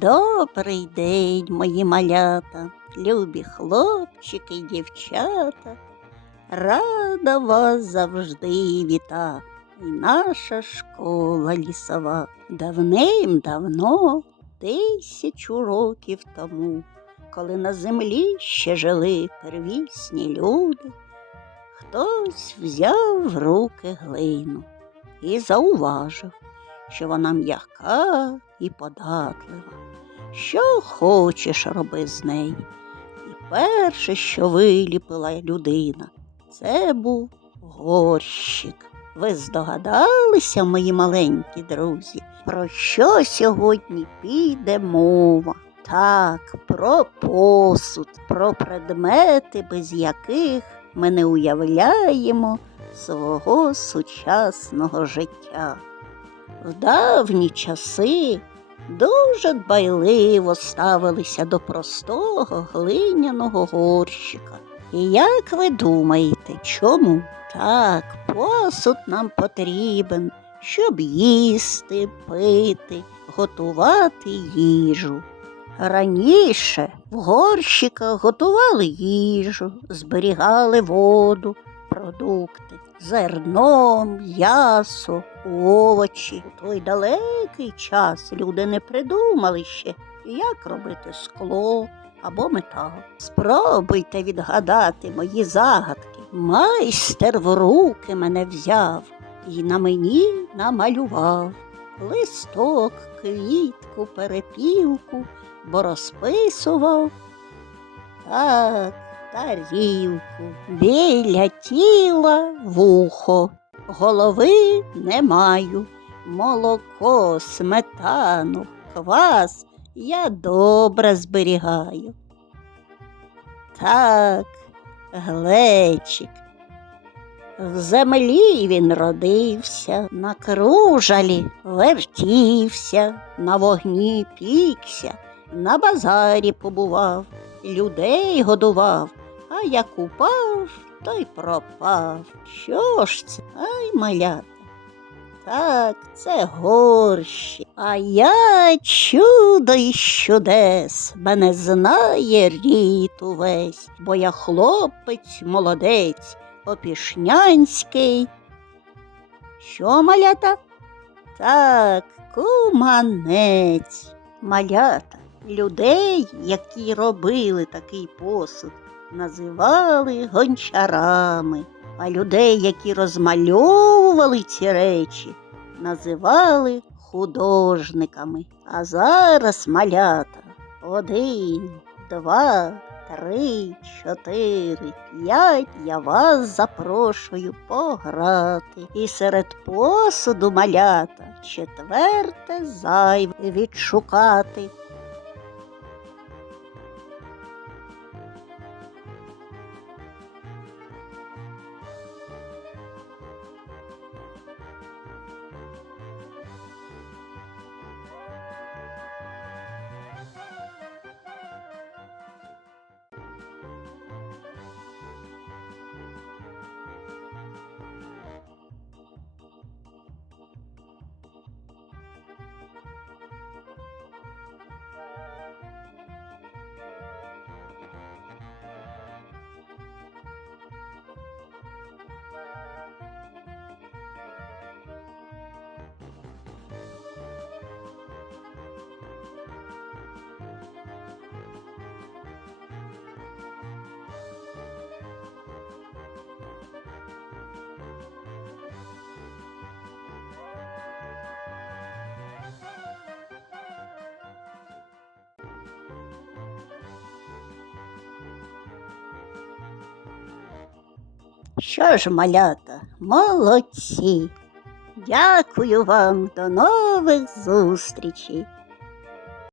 Добрий день, мої малята, любі хлопчики дівчата. Рада вас завжди віта, і наша школа лісова. Давним-давно, тисячу років тому, коли на землі ще жили первісні люди, хтось взяв в руки глину і зауважив, що вона м'яка і податлива. Що хочеш, роби з неї. І перше, що виліпила людина, це був горщик. Ви здогадалися, мої маленькі друзі, про що сьогодні піде мова? Так, про посуд, про предмети, без яких ми не уявляємо свого сучасного життя. В давні часи дуже дбайливо ставилися до простого глиняного горщика. І як ви думаєте, чому? Так, посуд нам потрібен, щоб їсти, пити, готувати їжу. Раніше в горщиках готували їжу, зберігали воду, продукти, зерно, м'ясо, овочі. У той далекий час люди не придумали ще, як робити скло або метал. Спробуйте відгадати мої загадки. Майстер в руки мене взяв і на мені намалював листок, квітку, перепілку, бо розписував. Так, тарілку, біля тіла вухо, голови не маю, молоко, сметану, квас я добре зберігаю. Так, глечик. В землі він родився, на кружалі вертівся, на вогні пікся, на базарі побував, людей годував, а як упав, то й пропав. Що ж це? Ай, малята. Так, це горщик. А я чудо й чудес, мене знає рід увесь, бо я хлопець молодець, опішнянський. Що, малята? Так, куманець. Малята, людей, які робили такий посуд, називали гончарами, а людей, які розмальовували ці речі, називали художниками. А зараз малята один, два, три, чотири, п'ять. Я вас запрошую пограти. І серед посуду малята четверте зайве відшукати. Що ж, малята, молодці. Дякую вам, до нових зустрічей.